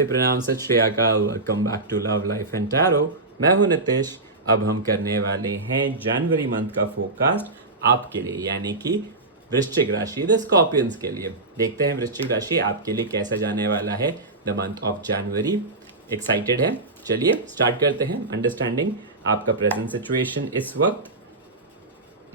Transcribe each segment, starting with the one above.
नमस्ते, प्रणाम, सत श्री अकाल। Welcome back to love life and tarot. मैं हूं नितिश। अब हम करने वाले हैं जनवरी मंथ का फोरकास्ट आपके लिए, यानी कि वृश्चिक राशि, द स्कॉर्पियंस के लिए। देखते हैं वृश्चिक राशि आपके लिए कैसा जाने वाला है the month of January. Excited है? चलिए स्टार्ट करते हैं अंडरस्टैंडिंग आपका प्रेजेंट सिचुएशन इस वक्त।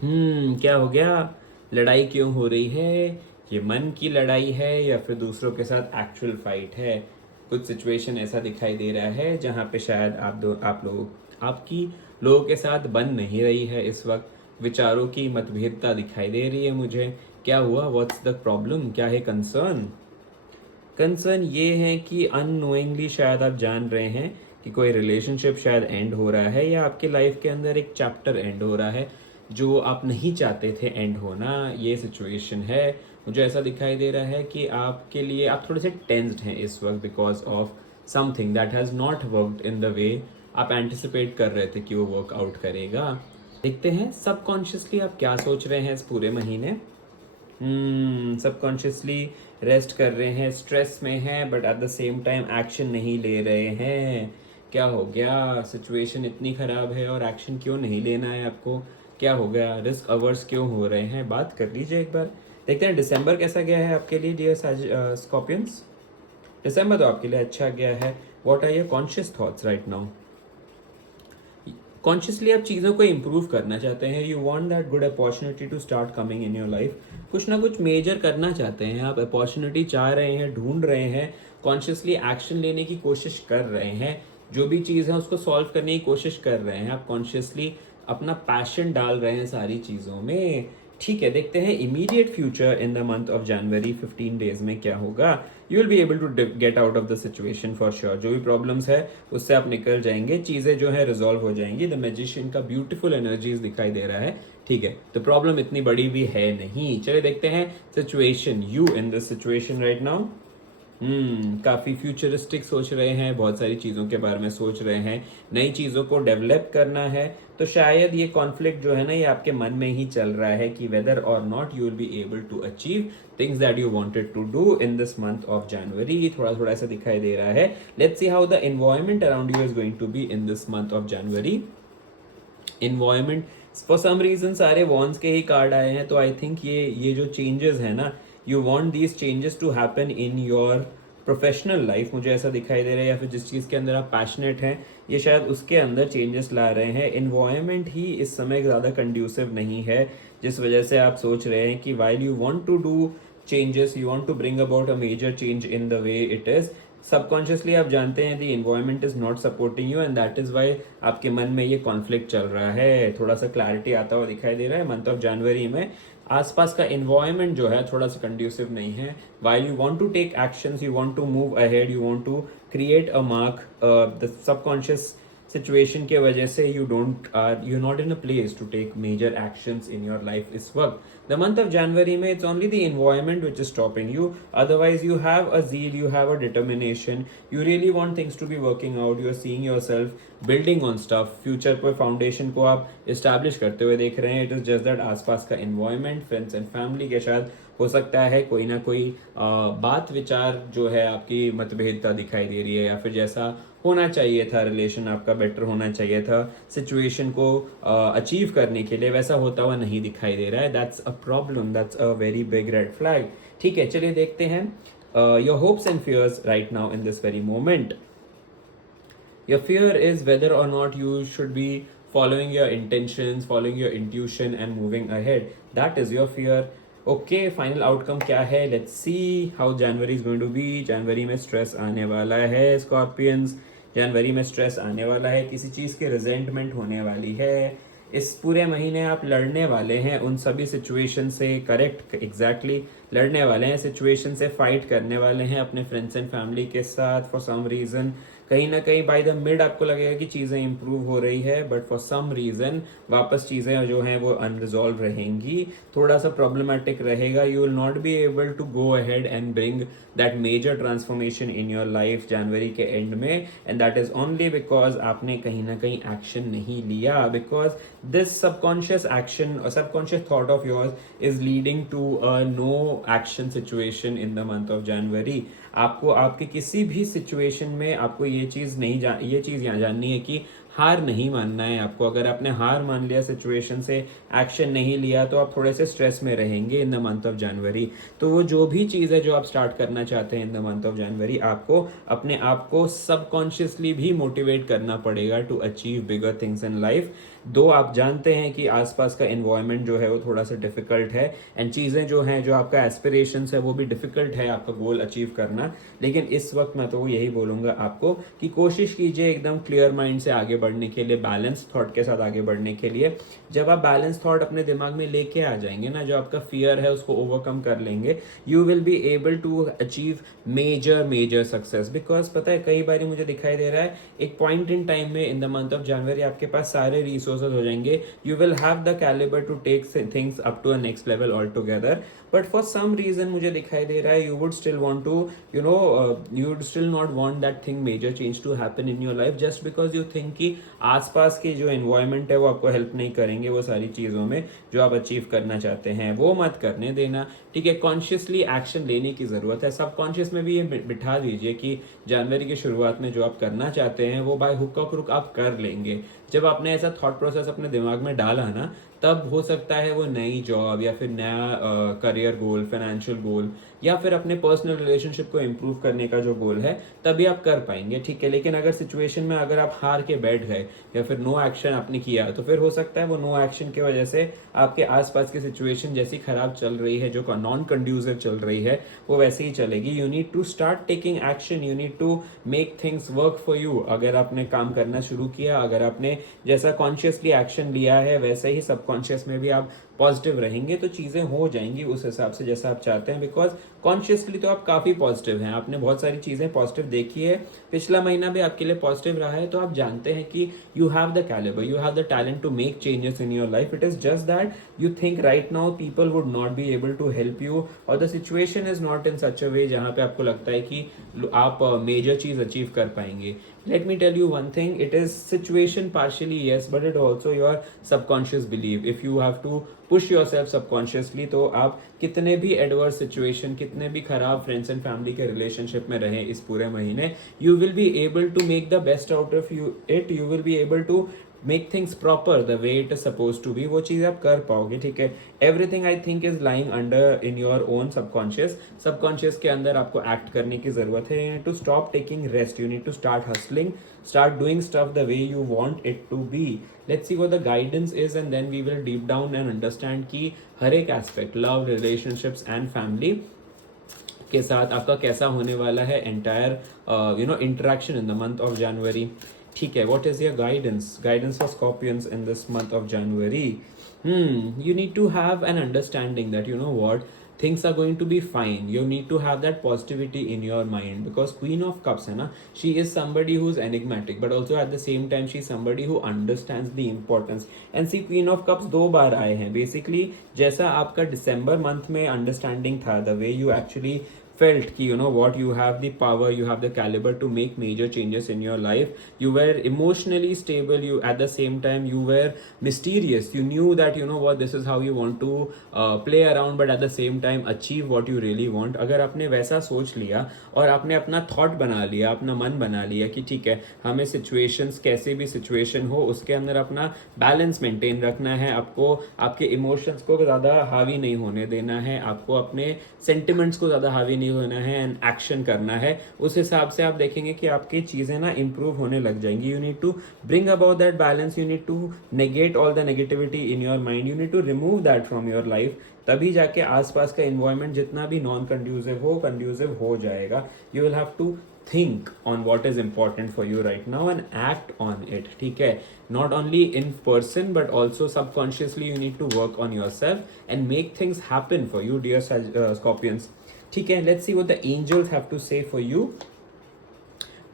क्या हो गया? लड़ाई क्यों हो रही है? ये मन की लड़ाई है या फिर दूसरों के साथ एक्चुअल फाइट है? कुछ सिचुएशन ऐसा दिखाई दे रहा है जहाँ पे शायद आप लोग आपकी लोगों के साथ बन नहीं रही है इस वक्त। विचारों की मतभेदता दिखाई दे रही है मुझे। क्या हुआ? What's the problem? क्या है कंसर्न? कंसर्न ये है कि अननोइंगली शायद आप जान रहे हैं कि कोई रिलेशनशिप शायद एंड हो रहा है, या आपके लाइफ के अंदर एक चैप्टर एंड हो रहा है जो आप नहीं चाहते थे एंड होना। ये सिचुएशन है। मुझे ऐसा दिखाई दे रहा है कि आपके लिए आप थोड़े से टेंस्ड हैं इस वक्त because of something that has not worked in the वे आप एंटिसिपेट कर रहे थे कि वो वर्कआउट करेगा। देखते हैं सबकॉन्शियसली आप क्या सोच रहे हैं इस पूरे महीने। सबकॉन्शियसली रेस्ट कर रहे हैं, स्ट्रेस में हैं, but at the same time action नहीं ले रहे हैं। क्या हो गया? सिचुएशन इतनी खराब है और एक्शन क्यों नहीं लेना है आपको? क्या हो गया? रिस्क अवर्स क्यों हो रहे हैं? बात कर लीजिए एक बार। देखते हैं दिसंबर कैसा गया है आपके लिए डियर स्कॉर्पियंस। दिसंबर तो आपके लिए अच्छा गया है। What are your conscious thoughts right now? Consciously आप चीज़ों को इम्प्रूव करना चाहते हैं। You want that good opportunity to start coming in your life. कुछ ना कुछ मेजर करना चाहते हैं आप, अपॉर्चुनिटी चाह रहे हैं, ढूंढ रहे हैं, कॉन्शियसली एक्शन लेने की कोशिश कर रहे हैं। जो भी चीज़ है उसको सॉल्व करने की कोशिश कर रहे हैं आप, कॉन्शियसली अपना पैशन डाल रहे हैं सारी चीज़ों में। ठीक है, देखते हैं immediate future in the month of January 15 days में क्या होगा। You will be able to get out of the situation for sure. जो भी प्रॉब्लम्स है उससे आप निकल जाएंगे, चीज़ें जो है रिजॉल्व हो जाएंगी। द मैजिशियन का ब्यूटीफुल एनर्जीज दिखाई दे रहा है। ठीक है, तो प्रॉब्लम इतनी बड़ी भी है नहीं। चलिए देखते हैं situation, you in this situation right now. काफ़ी फ्यूचरिस्टिक सोच रहे हैं, बहुत सारी चीज़ों के बारे में सोच रहे हैं, नई चीज़ों को डेवलप करना है। तो शायद ये कॉन्फ्लिक्ट जो है ना, ये आपके मन में ही चल रहा है कि वेदर और not you will be able to achieve things that you wanted to do in this month of January. थोड़ा थोड़ा ऐसा दिखाई दे रहा है। Let's see how the environment around you is going to be in this month of January. Environment for some reason सारे wands के ही कार्ड आए हैं, तो आई थिंक ये जो चेंजेस है ना, you want these changes to happen in your professional life. मुझे ऐसा दिखाई दे रहा है, या फिर जिस चीज़ के अंदर आप पैशनेट हैं ये शायद उसके अंदर चेंजेस ला रहे हैं। इन्वायरमेंट ही इस समय ज़्यादा कंड्यूसिव नहीं है, जिस वजह से आप सोच रहे हैं कि while you want to do changes, you want to bring about a major change in the way it is, subconsciously आप जानते हैं the environment is not supporting you, and that is why आपके मन में ये कॉन्फ्लिक्ट चल रहा है। थोड़ा सा क्लैरिटी आता हुआ दिखाई दे रहा है मंथ ऑफ जनवरी में। आसपास का एनवायरमेंट जो है थोड़ा सा कंड्यूसिव नहीं है। While you want to take actions, you want to move ahead, you want to create a mark, the subconscious situation के वजह से you not in a place to take major actions in your life इस वक्त। The month of January में it's only the environment which is stopping you, otherwise you have a zeal, you have a determination, you really want things to be working out, you are seeing yourself building on stuff, future पर foundation को आप establish करते हुए देख रहे हैं। it is just that आसपास का environment, friends and family के शायद हो सकता है कोई ना कोई बात विचार जो है आपकी मतभेदता दिखाई दे रही है, या फिर जैसा होना चाहिए था रिलेशन आपका, बेटर होना चाहिए था सिचुएशन को अचीव करने के लिए, वैसा होता हुआ नहीं दिखाई दे रहा है। That's a problem, that's a very big red flag. ठीक है, चलिए देखते हैं your hopes and fears right now in this very moment. Your fear is whether or not you should be following your intentions, following your intuition and moving ahead. That is your fear. Okay, final outcome क्या है? Let's see how January is going to be. January में stress आने वाला है Scorpions. जनवरी में stress आने वाला है, किसी चीज़ की रिजेंटमेंट होने वाली है। इस पूरे महीने आप लड़ने वाले हैं उन सभी सिचुएशन से, करेक्ट, एग्जैक्टली लड़ने वाले हैं, सिचुएशन से फाइट करने वाले हैं अपने फ्रेंड्स एंड फैमिली के साथ। फॉर सम रीज़न कहीं ना कहीं बाय द मिड आपको लगेगा कि चीज़ें इंप्रूव हो रही है, बट फॉर सम रीज़न वापस चीज़ें जो हैं वो अनरिजॉल्व रहेंगी, थोड़ा सा प्रॉब्लमेटिक रहेगा. You will not be able to go ahead and bring that major transformation in your life जनवरी के एंड में, and that is only because आपने कहीं ना कहीं एक्शन नहीं लिया. बिकॉज दिस सबकॉन्शियस एक्शन और subconscious thought of yours is leading to a no action situation in the month of January. आपको आपके किसी भी सिचुएशन में आपको ये चीज़ ये चीज़ यहाँ जाननी है कि हार नहीं मानना है आपको. अगर आपने हार मान लिया, सिचुएशन से एक्शन नहीं लिया, तो आप थोड़े से स्ट्रेस में रहेंगे इन द मंथ ऑफ जनवरी. तो वो जो भी चीज़ है जो आप स्टार्ट करना चाहते हैं in the month of January, आपको अपने आप को सबकॉन्शियसली भी मोटिवेट करना पड़ेगा to achieve bigger things in life. दो आप जानते हैं कि आसपास का एनवायरनमेंट जो है वो थोड़ा सा डिफिकल्ट है, एंड चीज़ें जो हैं, जो आपका एस्पिरेशंस है वो भी डिफिकल्ट है आपका गोल अचीव करना. लेकिन इस वक्त मैं तो यही बोलूँगा आपको कि कोशिश कीजिए एकदम क्लियर माइंड से आगे बढ़ने के लिए, बैलेंस थॉट के साथ आगे बढ़ने के लिए. जब आप बैलेंस थॉट अपने दिमाग में लेके आ जाएंगे ना, जो आपका फियर है उसको ओवरकम कर लेंगे, you will be able to achieve major success. Because पता है, कई बार मुझे दिखाई दे रहा है एक पॉइंट इन टाइम में in the month of January आपके पास सारे रिसोर्सेज हो जाएंगे. You will have the calibre to take things up to a next level all together. But for some reason मुझे दिखाई दे रहा है you would still want to you would still not want that thing major change to happen in your life, just because you think कि आसपास के जो environment है वो आपको हेल्प नहीं करेंगे वो सारी चीज़ों में जो आप अचीव करना चाहते हैं. वो मत करने देना, ठीक है. कॉन्शियसली एक्शन लेने की ज़रूरत है. सबकॉन्शियस में भी ये बिठा दीजिए कि जनवरी की शुरुआत में जो आप करना चाहते हैं वो बाय हुक और क्रुक आप कर लेंगे. जब आपने ऐसा थॉट प्रोसेस अपने दिमाग में डाला ना, तब हो सकता है वो नई जॉब या फिर नया करियर गोल, फाइनेंशियल गोल, या फिर अपने पर्सनल रिलेशनशिप को इम्प्रूव करने का जो गोल है, तभी आप कर पाएंगे, ठीक है. लेकिन अगर सिचुएशन में अगर आप हार के बैठ गए या फिर नो एक्शन आपने किया, तो फिर हो सकता है वो नो एक्शन की वजह से आपके आसपास की सिचुएशन जैसी खराब चल रही है, जो नॉन कंड्यूसिव चल रही है, वो वैसे ही चलेगी. You need to start taking action, you need to make things work for you. अगर आपने काम करना शुरू किया, अगर आपने जैसा कॉन्शियसली एक्शन लिया है, वैसे ही सबकॉन्शियस में भी आप पॉजिटिव रहेंगे, तो चीज़ें हो जाएंगी उस हिसाब से जैसा आप चाहते हैं. बिकॉज कॉन्शियसली तो आप काफ़ी पॉजिटिव हैं, आपने बहुत सारी चीज़ें पॉजिटिव देखी है, पिछला महीना भी आपके लिए पॉजिटिव रहा है, तो आप जानते हैं कि you have the calibre, you have the talent to make changes in your life. It is just that you think right now people would not be able to help you, और the situation is not in such a way जहाँ पे आपको लगता है कि आप major चीज़ achieve कर पाएंगे. Let me tell you one thing, it is situation partially yes, but it also your subconscious belief. If you have to push yourself subconsciously, तो आप कितने भी adverse situation, कितने भी खराब friends and family के relationship में रहें इस पूरे महीने, you will be able to make the best out of you will be able to make things proper the way it is suppose to be. वो चीज़ आप कर पाओगे, ठीक है. Everything I think is lying under in your own subconscious. Subconscious के अंदर आपको एक्ट करने की जरूरत है. You need to stop taking rest, you need to start hustling, start doing stuff the way you want it to be. Let's see what the guidance is, and then we will deep down and understand कि हर एक aspect, love, relationships and family के साथ आपका कैसा होने वाला है entire interaction in the month of जनवरी. ठीक है, what is your guidance for Scorpions in this month of January? You need to have an understanding that you know what, things are going to be fine. You need to have that positivity in your mind, because Queen of Cups है ना, she is somebody who's enigmatic, but also at the same time she is somebody who understands the importance. And see, Queen of Cups दो बार आए हैं basically. जैसा आपका December month में understanding था, the way you actually felt कि you know what, you have the power, you have the caliber to make major changes in your life. You were emotionally stable, you at the same time you were mysterious. You knew that you know what, this is how you want to play around, but at the same time achieve what you really want. अगर आपने वैसा सोच लिया और आपने अपना thought बना लिया, अपना मन बना लिया कि ठीक है, हमें सिचुएशंस, कैसे भी सिचुएशन हो उसके अंदर अपना बैलेंस मेंटेन रखना है, आपको आपके इमोशंस को ज़्यादा हावी नहीं होने देना है, आपको अपने सेंटिमेंट्स को ज़्यादा हावी नहीं होना है, एंड एक्शन करना है, उस हिसाब से आप देखेंगे कि आपकी चीज़ें ना इंप्रूव होने लग जाएंगी. You need to bring about that balance, you need to negate all the negativity in your mind, you need to remove that from your life. तभी जाके आसपास का इन्वायरमेंट जितना भी नॉन कंड्यूसिव हो जाएगा. You will have to think on what is important for you right now and act on it, ठीक है. Not only in person but also subconsciously you need to work on yourself and make things happen for you, dear Scorpions. ठीक है, let's see what the angels have to say for you.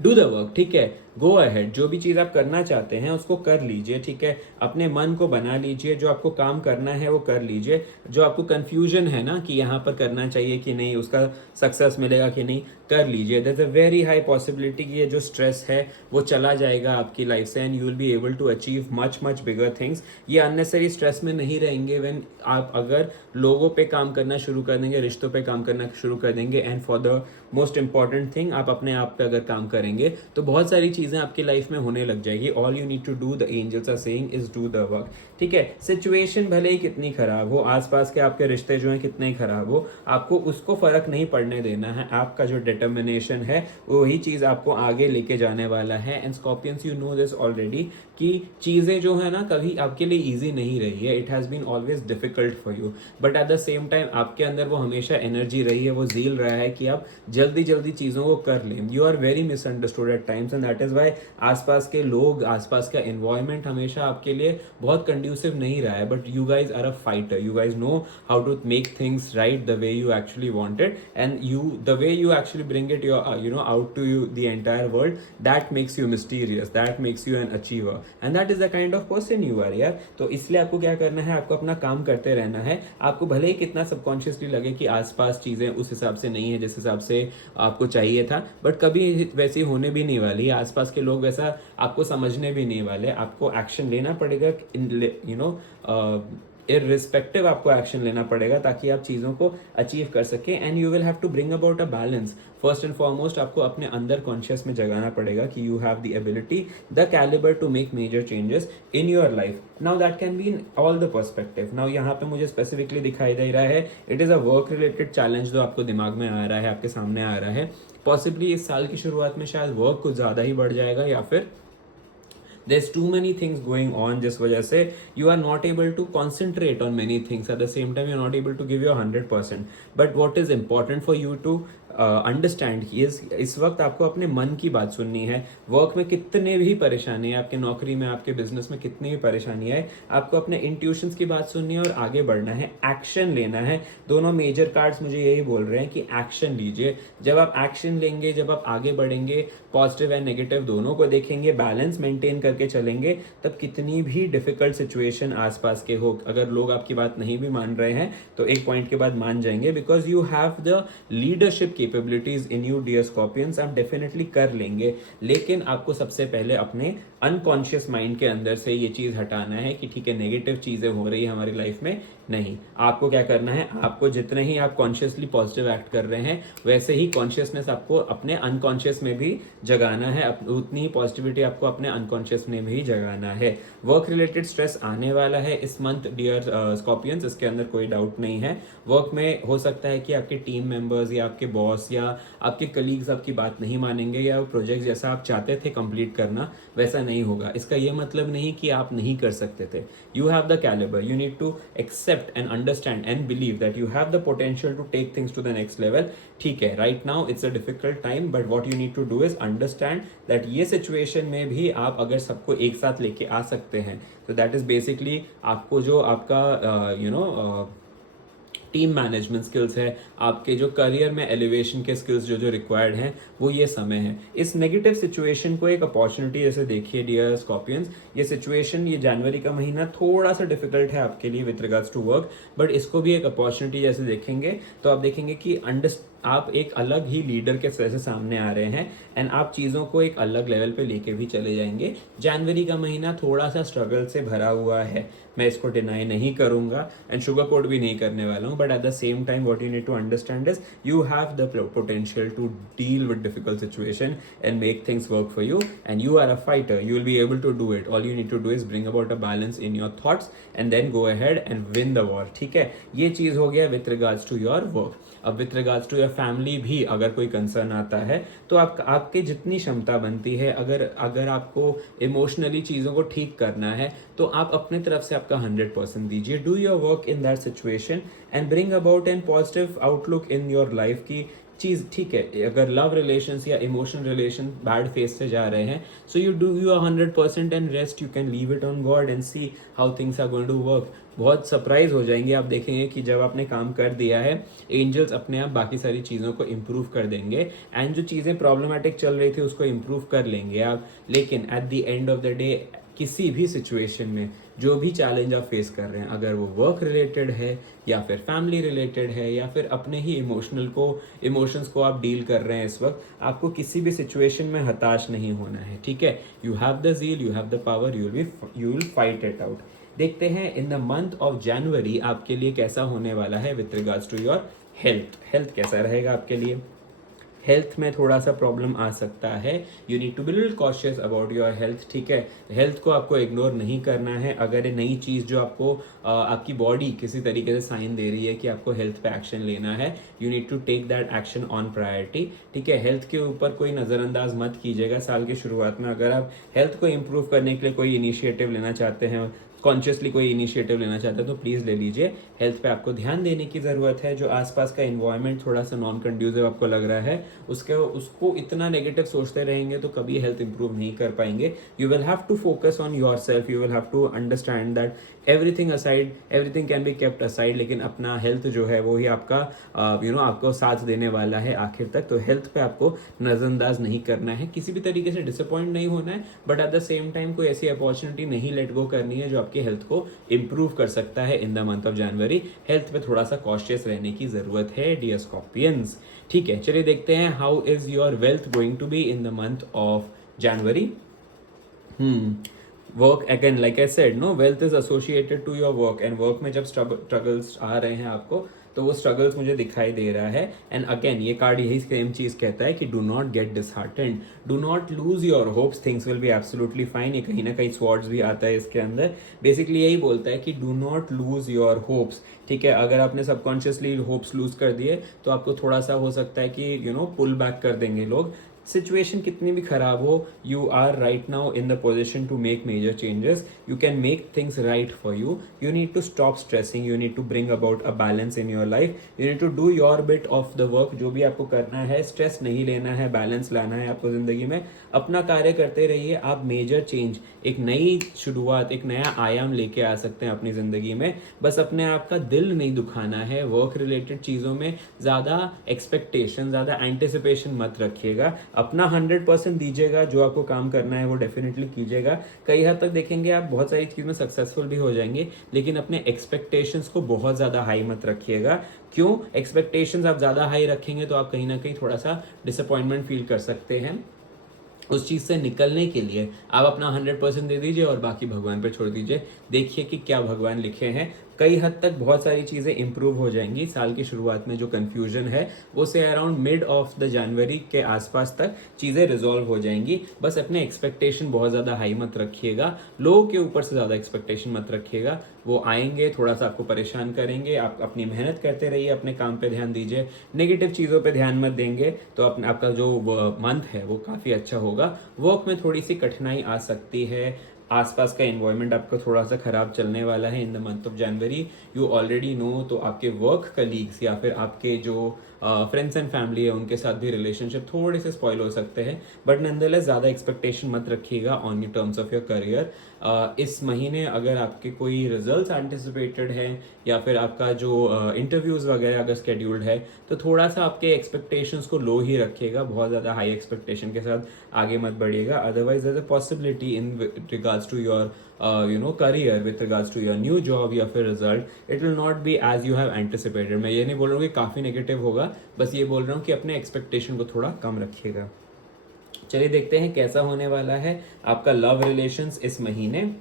Do the work, ठीक है, go ahead, जो भी चीज़ आप करना चाहते हैं उसको कर लीजिए, ठीक है, अपने मन को बना लीजिए, जो आपको काम करना है वो कर लीजिए, जो आपको कंफ्यूजन है ना कि यहाँ पर करना चाहिए कि नहीं, उसका सक्सेस मिलेगा कि नहीं, कर लीजिए। There is a very high possibility कि ये जो स्ट्रेस है वो चला जाएगा आपकी लाइफ से and you will be able to achieve much much bigger things. ये अननेसरी स्ट्रेस में नहीं रहेंगे व्हेन आप अगर लोगों पे काम करना शुरू कर देंगे, रिश्तों पे काम करना शुरू कर देंगे, and for the most important thing आप अपने आप पे अगर काम करेंगे तो बहुत सारी चीज़ें आपकी लाइफ में होने लग जाएगी। All you need to do, the angels are saying, is do the work, ठीक है। सिचुएशन भले ही कितनी खराब हो, आसपास के आपके रिश्ते जो हैं कितने ही खराब हो, आपको उसको फर्क नहीं पड़ने देना है। आपका जो डिटर्मिनेशन है वही चीज़ आपको आगे लेके जाने वाला है। And scorpions, you know this already कि चीज़ें जो है ना कभी आपके लिए ईजी नहीं रही है, it has been always difficult for you, but at the same time आपके अंदर वो हमेशा एनर्जी रही है, वो जील रहा है कि आप जल्दी जल्दी चीज़ों को कर लें। You are very misunderstood at times and that is why आसपास के लोग, आसपास का एनवायरमेंट हमेशा आपके लिए बहुत कंड्यूसिव नहीं रहा है, but you guys are a fighter, you guys know how to make things right the way you actually wanted, and you the way you actually bring it your you know out to you the entire world, that makes you mysterious, that makes you an achiever, and that is the kind of person you are यार। तो इसलिए आपको क्या करना है, आपको अपना काम करते रहना है। आपको भले ही कितना सबकॉन्शियसली लगे कि आसपास चीज़ें उस हिसाब से नहीं है जिस हिसाब से आपको चाहिए था, बट कभी वैसी होने भी नहीं वाली है। आसपास के लोग वैसा आपको समझने भी नहीं वाले। आपको एक्शन लेना पड़ेगा, यू नो इररिस्पेक्टिव आपको एक्शन लेना पड़ेगा ताकि आप चीज़ों को अचीव कर सकें। And you will have to bring about a balance. First and foremost आपको अपने अंदर कॉन्शियस में जगाना पड़ेगा कि you have the ability, the calibre to make major changes in your life. Now that can be in all the perspective. Now यहाँ पे मुझे स्पेसिफिकली दिखाई दे रहा है, it is a work related challenge जो आपको दिमाग में आ रहा है, आपके सामने आ रहा है। पॉसिबली इस साल की शुरुआत में शायद वर्क कुछ ज़्यादा ही बढ़ जाएगा, या फिर there's too many things going on जिस वजह से you are not able to concentrate on many things at the same time, you're not able to give your 100%, but what is important for you to understand की इस वक्त आपको अपने मन की बात सुननी है। वर्क में कितने भी परेशानी है, आपके नौकरी में, आपके बिजनेस में कितनी भी परेशानी है, आपको अपने इंट्यूशंस की बात सुननी है और आगे बढ़ना है, एक्शन लेना है। दोनों मेजर कार्ड्स मुझे यही बोल रहे हैं कि एक्शन लीजिए। जब आप एक्शन लेंगे, जब आप आगे बढ़ेंगे, पॉजिटिव एंड नेगेटिव दोनों को देखेंगे, बैलेंस मेंटेन करके चलेंगे, तब कितनी भी डिफिकल्ट सिचुएशन आसपास के हो, अगर लोग आपकी बात नहीं भी मान रहे हैं तो एक पॉइंट के बाद मान जाएंगे, because you have the leadership capabilities in you dear scorpions. आप डेफिनेटली कर लेंगे, लेकिन आपको सबसे पहले अपने अनकॉन्शियस माइंड के अंदर से ये चीज़ हटाना है कि ठीक है नेगेटिव चीज़ें हो रही है हमारी लाइफ में, नहीं। आपको क्या करना है, आपको जितने ही आप कॉन्शियसली पॉजिटिव एक्ट कर रहे हैं वैसे ही कॉन्शियसनेस आपको अपने अनकॉन्शियस में भी जगाना है, उतनी ही पॉजिटिविटी आपको अपने अनकॉन्शियस में भी जगाना है। वर्क रिलेटेड स्ट्रेस आने वाला है इस मंथ डियर स्कॉर्पियंस, इसके अंदर कोई डाउट नहीं है। वर्क में हो सकता है कि आपके टीम मेंबर्स या आपके बॉस या आपके कलीग्स आपकी बात नहीं मानेंगे, या प्रोजेक्ट जैसा आप चाहते थे कंप्लीट करना वैसा नहीं होगा। इसका ये मतलब नहीं कि आप नहीं कर सकते थे। You have the calibre, you need to accept and understand and believe that you have the potential to take things to the next level. ठीक है, right now it's a difficult time, but what you need to do is understand that ये situation में भी आप अगर सबको एक साथ लेके आ सकते हैं तो दैट इज बेसिकली आपको जो आपका टीम मैनेजमेंट स्किल्स है, आपके जो करियर में एलिवेशन के स्किल्स जो जो रिक्वायर्ड हैं, वो ये समय है। इस नेगेटिव सिचुएशन को एक अपॉर्चुनिटी जैसे देखिए डियर स्कॉर्पियंस। ये सिचुएशन, ये जनवरी का महीना थोड़ा सा डिफिकल्ट है आपके लिए with regards to work, but इसको भी एक अपॉर्चुनिटी जैसे देखेंगे तो आप देखेंगे कि आप एक अलग ही लीडर के तरह से सामने आ रहे हैं एंड आप चीज़ों को एक अलग लेवल पे लेके भी चले जाएंगे। जनवरी का महीना थोड़ा सा स्ट्रगल से भरा हुआ है, मैं इसको डिनाई नहीं करूंगा एंड शुगर कोट भी नहीं करने वाला हूँ, but at the same time what you need to understand is you have the potential to deal with difficult situation and make things work for you, and you are a fighter, you will be able to do it. All you need to do is bring about a balance in your thoughts and then go ahead and win the war. ठीक है, ये चीज़ हो गया with regards to your work. अब with regards to your family भी अगर कोई कंसर्न आता है तो आपके जितनी क्षमता बनती है, अगर आपको इमोशनली चीज़ों को ठीक करना है तो आप अपने तरफ से आपका 100% दीजिए। Do your work in that situation and bring about an positive outlook in your life की चीज़ ठीक है, अगर लव रिलेशंस या इमोशनल रिलेशन बैड फेस से जा रहे हैं, so you do you 100% and rest, you can leave it on God and see how things are going to work. बहुत सरप्राइज हो जाएंगे आप देखेंगे कि जब आपने काम कर दिया है, एंजल्स अपने आप बाकी सारी चीज़ों को इम्प्रूव कर देंगे एंड जो चीज़ें प्रॉब्लमेटिक चल रही थी उसको इम्प्रूव कर लेंगे आप। लेकिन at the end of the day किसी भी सिचुएशन में जो भी चैलेंज आप फेस कर रहे हैं, अगर वो वर्क रिलेटेड है या फिर फैमिली रिलेटेड है या फिर अपने ही इमोशंस को आप डील कर रहे हैं इस वक्त, आपको किसी भी सिचुएशन में हताश नहीं होना है, ठीक है। You have the zeal, you have the power, you will fight it out. देखते हैं in the month of January आपके लिए कैसा होने वाला है with regards to your health. Health कैसा रहेगा आपके लिए? हेल्थ में थोड़ा सा प्रॉब्लम आ सकता है। You need to be little cautious about your health, ठीक है। हेल्थ को आपको इग्नोर नहीं करना है। अगर ये नई चीज़ जो आपको आपकी बॉडी किसी तरीके से साइन दे रही है कि आपको हेल्थ पे एक्शन लेना है, you need to take that action on priority, ठीक है। हेल्थ के ऊपर कोई नज़रअंदाज मत कीजिएगा साल की शुरुआत में। अगर आप हेल्थ को इम्प्रूव करने के लिए कोई इनिशिएटिव लेना चाहते हैं, कॉन्शियसली कोई इनिशिएटिव लेना चाहते हैं, तो प्लीज़ ले लीजिए। हेल्थ पे आपको ध्यान देने की ज़रूरत है। जो आसपास का इन्वायरमेंट थोड़ा सा नॉन कंड्यूसिव आपको लग रहा है, उसको इतना नेगेटिव सोचते रहेंगे तो कभी हेल्थ इंप्रूव नहीं कर पाएंगे। You will have to focus on yourself, you will have to understand that everything aside, everything can be kept aside, लेकिन अपना हेल्थ जो है वो ही आपका आपको साथ देने वाला है आखिर तक। तो हेल्थ पे आपको नज़रअंदाज नहीं करना है, किसी भी तरीके से डिसअपॉइंट नहीं होना है, but at the same time कोई ऐसी अपॉर्चुनिटी नहीं लेट गो करनी है जो आपकी हेल्थ को इंप्रूव कर सकता है in the month of January. Health पे थोड़ा सा कॉशियस रहने की जरूरत है डियर स्कॉर्पियंस, ठीक है। चलिए देखते हैं how is your wealth going to be in the month of January. Work again, like I said, no, wealth is associated to your work and work में जब स्ट्रगल्स आ रहे हैं आपको, तो वो स्ट्रगल्स मुझे दिखाई दे रहा है। एंड अगेन ये कार्ड यही सेम चीज कहता है कि do not gate disheartened, do not lose your hopes, things will be absolutely fine. ये कहीं ना कहीं स्वॉर्ड्स भी आता है इसके अंदर, बेसिकली यही बोलता है कि do not lose your hopes, ठीक है। अगर आपने सबकॉन्शियसली होप्स लूज कर दिए तो आपको थोड़ा सा हो सकता है कि पुल बैक कर देंगे लोग। सिचुएशन कितनी भी खराब हो, you are right now in the position to make major changes, you can make things right for you. You need to stop stressing, you need to bring about a balance in your life, you need to do your bit of the work. जो भी आपको करना है, stress नहीं लेना है, balance लाना है आपको जिंदगी में, अपना कार्य करते रहिए। आप मेजर चेंज, एक नई शुरुआत, एक नया आयाम लेके आ सकते हैं अपनी जिंदगी में। बस अपने आप का दिल नहीं दुखाना है। वर्क रिलेटेड चीज़ों में ज़्यादा एक्सपेक्टेशन, ज़्यादा एंटिसिपेशन मत रखिएगा। अपना 100% दीजिएगा, जो आपको काम करना है वो डेफिनेटली कीजिएगा। कई हद तक देखेंगे आप बहुत सारी चीज़ में सक्सेसफुल भी हो जाएंगे, लेकिन अपने एक्सपेक्टेशंस को बहुत ज़्यादा हाई मत रखिएगा। क्यों? एक्सपेक्टेशंस आप ज़्यादा हाई रखेंगे तो आप कहीं ना कहीं थोड़ा सा डिसअपॉइंटमेंट फील कर सकते हैं। उस चीज़ से निकलने के लिए आप अपना 100% दे दीजिए और बाकी भगवान पे छोड़ दीजिए। देखिए कि क्या भगवान लिखे हैं। कई हद तक बहुत सारी चीज़ें इंप्रूव हो जाएंगी। साल की शुरुआत में जो कन्फ्यूजन है वो से around mid of the January के आसपास तक चीज़ें रिजॉल्व हो जाएंगी। बस अपने एक्सपेक्टेशन बहुत ज़्यादा हाई मत रखिएगा, लोगों के ऊपर से ज़्यादा एक्सपेक्टेशन मत रखिएगा। वो आएंगे, थोड़ा सा आपको परेशान करेंगे। आप अपनी मेहनत करते रहिए, अपने काम पे ध्यान दीजिए, नेगेटिव चीज़ों पे ध्यान मत देंगे, तो आपका जो मंथ है वो काफ़ी अच्छा होगा। वर्क में थोड़ी सी कठिनाई आ सकती है, आसपास का एनवायरनमेंट आपका थोड़ा सा खराब चलने वाला है in the month of January, you already know. तो आपके वर्क कलीग्स या फिर आपके जो फ्रेंड्स एंड फैमिली है उनके साथ भी रिलेशनशिप थोड़े से स्पॉइल हो सकते हैं, बट नंदलेस ज़्यादा एक्सपेक्टेशन मत रखिएगा on the terms of your career. इस महीने अगर आपके कोई रिजल्ट्स एंटिसिपेटेड है या फिर आपका जो इंटरव्यूज़ वगैरह अगर स्केड्यूल्ड है, तो थोड़ा सा आपके एक्सपेक्टेशंस को लो ही रखिएगा। बहुत ज़्यादा हाई एक्सपेक्टेशन के साथ आगे मत बढ़िएगा, otherwise there is a possibility in regards to your career, with regards to your new job या फिर result, it will not be as you have anticipated। मैं ये नहीं बोल रहा हूँ कि काफ़ी नेगेटिव होगा, बस ये बोल रहा हूँ कि अपने एक्सपेक्टेशन को थोड़ा कम रखिएगा। चलिए देखते हैं कैसा होने वाला है आपका लव रिलेशंस इस महीने।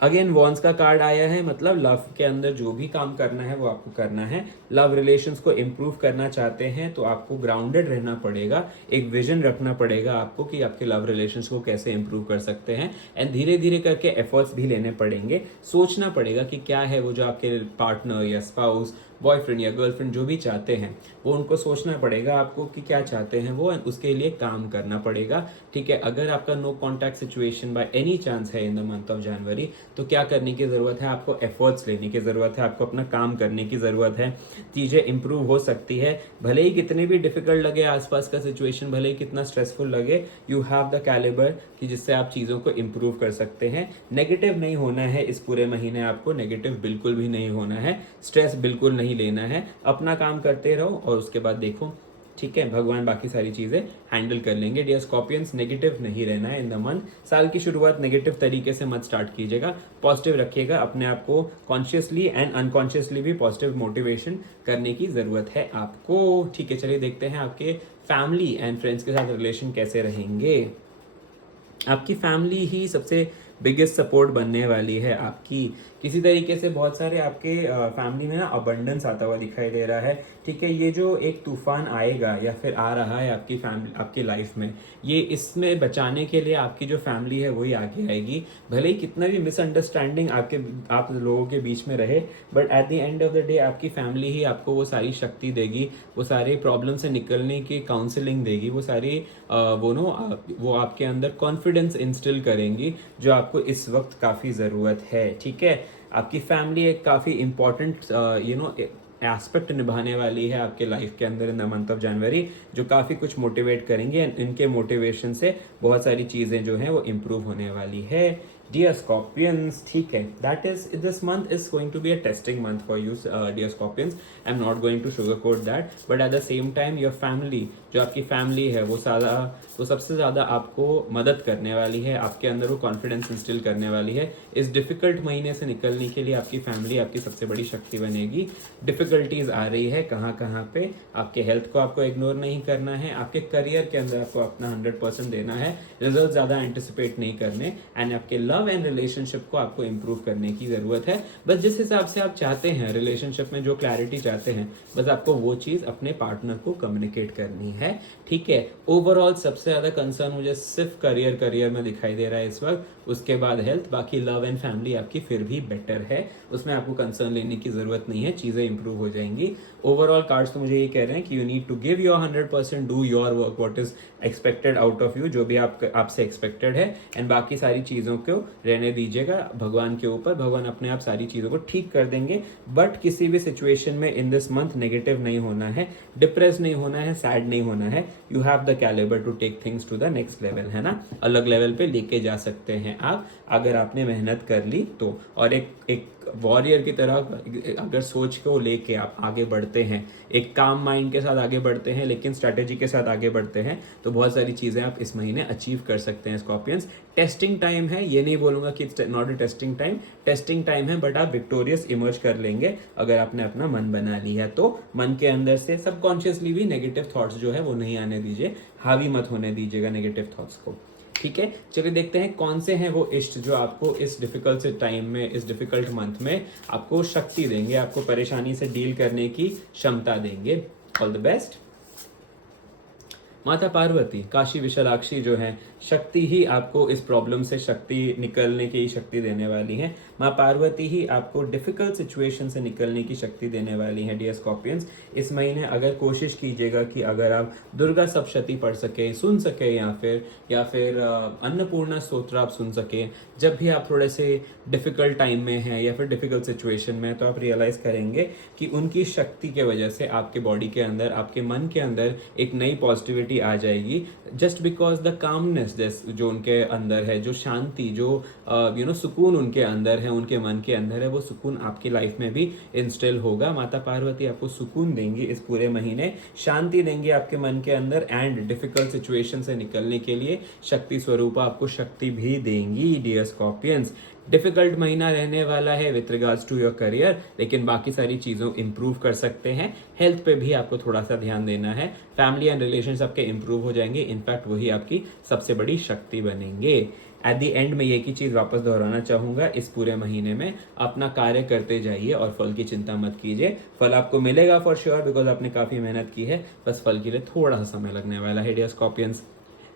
अगेन वॉन्स का कार्ड आया है, मतलब लव के अंदर जो भी काम करना है वो आपको करना है। लव रिलेशंस को इम्प्रूव करना चाहते हैं तो आपको ग्राउंडेड रहना पड़ेगा, एक विजन रखना पड़ेगा आपको कि आपके लव रिलेशंस को कैसे इम्प्रूव कर सकते हैं, एंड धीरे धीरे करके एफर्ट्स भी लेने पड़ेंगे। सोचना पड़ेगा कि क्या है वो जो आपके पार्टनर या स्पाउस बॉयफ्रेंड या गर्लफ्रेंड जो भी चाहते हैं वो उनको सोचना पड़ेगा आपको कि क्या चाहते हैं वो, उसके लिए काम करना पड़ेगा। ठीक है, अगर आपका no contact situation by any chance है in the month of January, तो क्या करने की ज़रूरत है, आपको एफर्ट्स लेने की ज़रूरत है, आपको अपना काम करने की ज़रूरत है। चीज़ें इंप्रूव हो सकती है, भले ही कितने भी डिफिकल्ट लगे आसपास का सिचुएशन, भले ही कितना स्ट्रेसफुल लगे, यू हैव द कैलिबर कि जिससे आप चीज़ों को इंप्रूव कर सकते हैं। नेगेटिव नहीं होना है इस पूरे महीने, आपको नेगेटिव बिल्कुल भी नहीं होना है, स्ट्रेस बिल्कुल नहीं लेना है, अपना काम करते रहो और उसके बाद देखो, ठीक है, भगवान बाकी सारी चीज़ें हैंडल कर लेंगे। डियर स्कॉर्पियंस, नेगेटिव नहीं रहना है इन द मंथ। साल की शुरुआत नेगेटिव तरीके से मत स्टार्ट कीजिएगा, पॉजिटिव रखिएगा अपने आप को, कॉन्शियसली एंड अनकॉन्शियसली भी पॉजिटिव मोटिवेशन करने की ज़रूरत है आपको। ठीक है, चलिए देखते हैं आपके फैमिली एंड फ्रेंड्स के साथ रिलेशन कैसे रहेंगे। आपकी फैमिली ही सबसे बिगेस्ट सपोर्ट बनने वाली है आपकी। किसी तरीके से बहुत सारे आपके फैमिली में ना अबंडेंस आता हुआ दिखाई दे रहा है। ठीक है, ये जो एक तूफान आएगा या फिर आ रहा है आपकी फैमिली, आपकी लाइफ में, ये इसमें बचाने के लिए आपकी जो फैमिली है वही आगे आएगी। भले ही कितना भी मिसअंडरस्टैंडिंग आप लोगों के बीच में रहे, but at the end of the day आपकी फैमिली ही आपको वो सारी शक्ति देगी, वो सारे प्रॉब्लम से निकलने की काउंसलिंग देगी, वो सारी वो आपके अंदर कॉन्फिडेंस इंस्टिल करेंगी जो आपको इस वक्त काफ़ी ज़रूरत है। ठीक है, आपकी फैमिली एक काफ़ी इंपॉर्टेंट एस्पेक्ट निभाने वाली है आपके लाइफ के अंदर इन द मंथ ऑफ जनवरी, जो काफ़ी कुछ मोटिवेट करेंगे एंड इनके मोटिवेशन से बहुत सारी चीज़ें जो हैं वो इम्प्रूव होने वाली है। डियर स्कॉर्पियंस, ठीक है, that is this month is going to be a testing month for you dear scorpions. I am not going to sugar coat that, but at the same time your family, जो आपकी family है वो सबसे ज़्यादा आपको मदद करने वाली है, आपके अंदर वो कॉन्फिडेंस इंस्टिल करने वाली है। इस डिफ़िकल्ट महीने से निकलने के लिए आपकी फैमिली आपकी सबसे बड़ी शक्ति बनेगी। डिफ़िकल्टीज आ रही है कहाँ कहाँ पे, आपके हेल्थ को आपको इग्नोर नहीं करना है, आपके करियर के अंदर आपको अपना 100% देना है, रिजल्ट ज़्यादा एंटिसिपेट नहीं करने, एंड आपके लव एंड रिलेशनशिप को आपको इम्प्रूव करने की ज़रूरत है। बस जिस हिसाब से आप चाहते हैं रिलेशनशिप में, जो क्लैरिटी चाहते हैं, बस आपको वो चीज़ अपने पार्टनर को कम्युनिकेट करनी है। ठीक है, ओवरऑल सबसे ज़्यादा कंसर्न मुझे सिर्फ करियर में दिखाई दे रहा है इस वक्त, उसके बाद हेल्थ, बाकी लव एंड फैमिली आपकी फिर भी बेटर है, उसमें आपको कंसर्न लेने की ज़रूरत नहीं है, चीज़ें इंप्रूव हो जाएंगी। ओवरऑल कार्ड्स तो मुझे ये कह रहे हैं कि you need to give your 100%, do your work what is expected out of you, जो भी आपसे एक्सपेक्टेड है, एंड बाकी सारी चीज़ों को रहने दीजिएगा भगवान के ऊपर, भगवान अपने आप सारी चीज़ों को ठीक कर देंगे। बट किसी भी सिचुएशन में इन दिस मंथ नेगेटिव नहीं होना है, डिप्रेस नहीं होना है, सैड नहीं होना है। You have the calibre to take things to the next level, है ना, अलग लेवल पे लेके जा सकते हैं आप अगर आपने मेहनत कर ली तो। और एक वॉरियर की तरह अगर सोच को लेके आप आगे बढ़ते हैं, एक काम माइंड के साथ आगे बढ़ते हैं, लेकिन स्ट्रैटेजी के साथ आगे बढ़ते हैं, तो बहुत सारी चीज़ें आप इस महीने अचीव कर सकते हैं स्कॉर्पियंस। टेस्टिंग टाइम है, ये नहीं बोलूँगा कि it's not a testing time है, बट आप विक्टोरियस इमर्ज कर लेंगे अगर आपने अपना मन बना लिया तो। मन के अंदर से सबकॉन्शियसली भी नेगेटिव थॉट्स जो है वो नहीं आने दीजिए, हावी मत होने दीजिएगा नेगेटिव थॉट्स को। ठीक है, चलिए देखते हैं कौन से हैं वो इष्ट जो आपको इस डिफिकल्ट से टाइम में, इस डिफिकल्ट मंथ में आपको शक्ति देंगे, आपको परेशानी से डील करने की क्षमता देंगे। All the best. माता पार्वती, काशी विशालाक्षी जो है, शक्ति ही आपको इस प्रॉब्लम से शक्ति निकलने की शक्ति देने वाली है। माँ पार्वती ही आपको डिफिकल्ट सिचुएशन से निकलने की शक्ति देने वाली है। डियर स्कॉर्पियंस, इस महीने अगर कोशिश कीजिएगा कि अगर आप दुर्गा सप्तशती पढ़ सके, सुन सके, या फिर अन्नपूर्णा स्तोत्र आप सुन सके, जब भी आप थोड़े से डिफिकल्ट टाइम में हैं या फिर डिफिकल्ट सिचुएशन में, तो आप रियलाइज़ करेंगे कि उनकी शक्ति के वजह से आपके बॉडी के अंदर, आपके मन के अंदर एक नई पॉजिटिविटी आ जाएगी। जस्ट बिकॉज द कामनेस जो उनके अंदर है, जो शांति, जो सुकून उनके अंदर है, उनके मन के अंदर है, वो सुकून आपकी लाइफ में भी इंस्टिल होगा। माता पार्वती आपको सुकून देंगी इस पूरे महीने, शांति देंगी आपके मन के अंदर, एंड डिफिकल्ट सिचुएशन से निकलने के लिए शक्ति स्वरूपा आपको शक्ति भी देंगी। डियर स्कॉर्पियंस, डिफिकल्ट महीना रहने वाला है with regards to your career, लेकिन बाकी सारी चीज़ों इंप्रूव कर सकते हैं। हेल्थ पे भी आपको थोड़ा सा ध्यान देना है, फैमिली एंड रिलेशंस आपके इंप्रूव हो जाएंगे, इनफैक्ट वही आपकी सबसे बड़ी शक्ति बनेंगे। एट द एंड में एक ही चीज़ वापस दोहराना चाहूँगा, इस पूरे महीने में अपना कार्य करते जाइए और फल की चिंता मत कीजिए। फल आपको मिलेगा फॉर श्योर, बिकॉज आपने काफ़ी मेहनत की है, बस फल के लिए थोड़ा सा समय लगने वाला है। डियर स्कॉर्पियंस,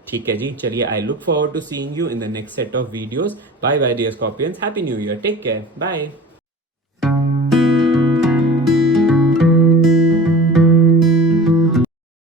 ठीक है जी, चलिए, I look forward to seeing you in the next set of videos. Bye bye dear scorpions, happy new year, take care, bye.